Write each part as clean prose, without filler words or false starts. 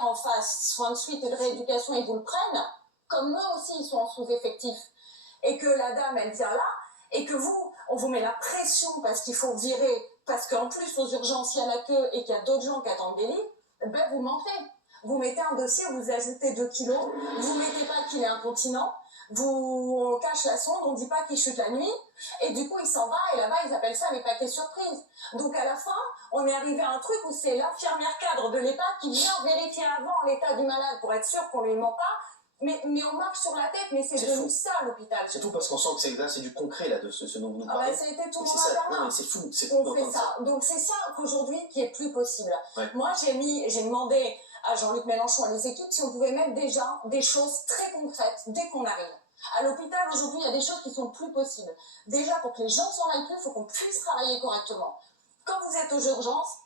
en face soins de suite et de rééducation, ils vous le prennent, comme eux aussi, ils sont en sous-effectif, et que la dame, elle vient là, et que vous, on vous met la pression parce qu'il faut virer, parce qu'en plus, aux urgences, il y a la queue et qu'il y a d'autres gens qui attendent des lits, ben vous mentez. Vous mettez un dossier, vous ajoutez 2 kilos, vous mettez pas qu'il est incontinent, on cache la sonde, on dit pas qu'il chute la nuit, et du coup, il s'en va, et là-bas, ils appellent ça les paquets surprises. Donc, à la fin, on est arrivé à un truc où c'est l'infirmière cadre de l'EHPAD qui vient vérifier avant l'état du malade pour être sûr qu'on lui ment pas. Mais on marche sur la tête, mais c'est devenu ça l'hôpital. C'est fou parce qu'on sent que c'est du concret là, de ce dont vous nous parlez. Ça a été tout mon internat. C'est fou, c'est on fait ça. Donc c'est ça qu'aujourd'hui qui est plus possible. Ouais. Moi j'ai demandé à Jean-Luc Mélenchon et les équipes si on pouvait mettre déjà des choses très concrètes dès qu'on arrive. À l'hôpital aujourd'hui, il y a des choses qui sont plus possibles. Déjà pour que les gens s'en aillent plus, il faut qu'on puisse travailler correctement. Quand vous êtes aux urgences,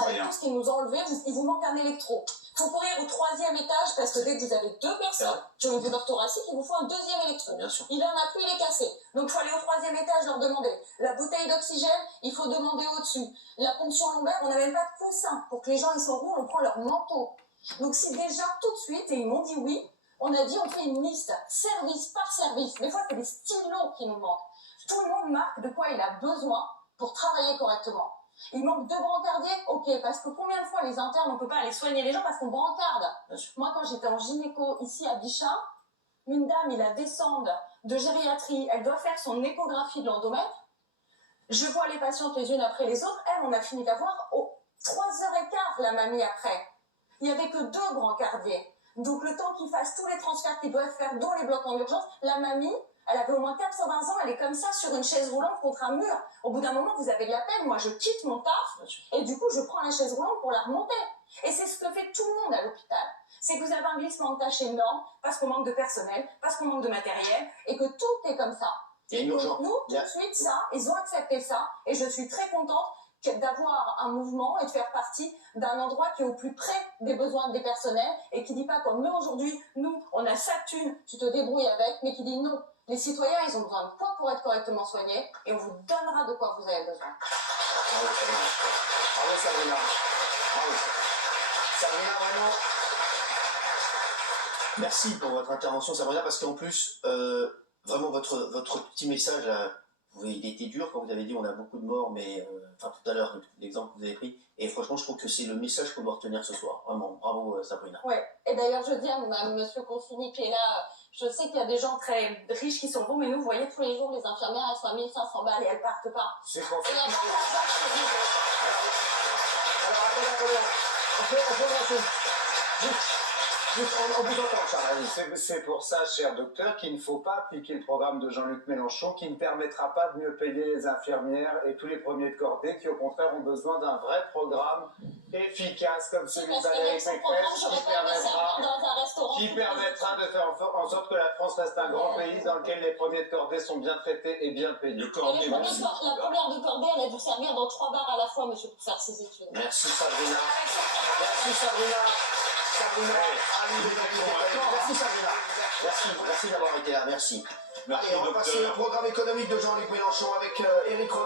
avec tout ce qu'ils nous ont enlevé, il vous manque un électro. Il faut courir au 3e étage parce que dès que vous avez 2 personnes qui ont une douleur thoracique, il vous faut un 2e électro. Bien sûr. Il en a plus, il est cassé. Donc il faut aller au 3e étage leur demander. La bouteille d'oxygène, il faut demander au-dessus. La ponction lombaire, on n'a même pas de coussin. Pour que les gens ils s'en roulent, on prend leur manteau. Donc si déjà tout de suite, et ils m'ont dit oui, on a dit on fait une liste, service par service. Des fois, c'est des stylos qui nous manquent. Tout le monde marque de quoi il a besoin pour travailler correctement. Il manque 2 brancardiers, ok, parce que combien de fois les internes, on ne peut pas aller soigner les gens parce qu'on brancarde. Moi, quand j'étais en gynéco ici à Bichat, une dame, il a des sondes de gériatrie, elle doit faire son échographie de l'endomètre. Je vois les patientes les unes après les autres, elle, on a fini d'avoir 3h15 la mamie après. Il n'y avait que 2 brancardiers. Donc le temps qu'ils fassent tous les transferts qu'ils doivent faire, dont les blocs en urgence, la mamie, elle avait au moins 80 ans, elle est comme ça sur une chaise roulante contre un mur. Au bout d'un moment, vous avez de la peine. Moi, je quitte mon taf et du coup, je prends la chaise roulante pour la remonter. Et c'est ce que fait tout le monde à l'hôpital. C'est que vous avez un glissement de tâches énorme parce qu'on manque de personnel, parce qu'on manque de matériel et que tout est comme ça. Et donc nous, tout de suite, ça, ils ont accepté ça et je suis très contente d'avoir un mouvement et de faire partie d'un endroit qui est au plus près des besoins des personnels et qui dit pas comme nous aujourd'hui, nous, on a sa thune, tu te débrouilles avec, mais qui dit non. Les citoyens, ils ont besoin de quoi pour être correctement soignés et on vous donnera de quoi vous avez besoin. Bravo Sabrina. Bravo Sabrina. Bravo. Sabrina, vraiment. Merci pour votre intervention Sabrina parce qu'en plus, vraiment votre petit message, il était dur quand vous avez dit on a beaucoup de morts, mais tout à l'heure, l'exemple que vous avez pris, et franchement je trouve que c'est le message qu'on doit retenir ce soir. Vraiment, bravo Sabrina. Ouais, et d'ailleurs je dis à monsieur Consigny qui est là, je sais qu'il y a des gens très riches qui sont bons, mais nous, vous voyez, tous les jours, les infirmières, elles sont à 1500 balles et elles partent pas. C'est quand et il y a pas d'argent chez vous. Alors, attendez. On peut lancer. On vous entend, Charles. C'est pour ça, cher docteur, qu'il ne faut pas appliquer le programme de Jean-Luc Mélenchon qui ne permettra pas de mieux payer les infirmières et tous les premiers de cordée qui, au contraire, ont besoin d'un vrai programme efficace comme celui de Valérie Pécresse qui permettra de faire en sorte que la France reste un grand pays dans lequel les premiers de cordée sont bien traités et bien payés. La première de cordée, elle a dû servir dans 3 bars à la fois, monsieur, pour faire ses études. Merci Sabrina. Merci Sabrina. Merci Sabrina. Merci d'avoir été là, merci. Allez, on va passer au programme économique de Jean-Luc Mélenchon avec Éric Romer.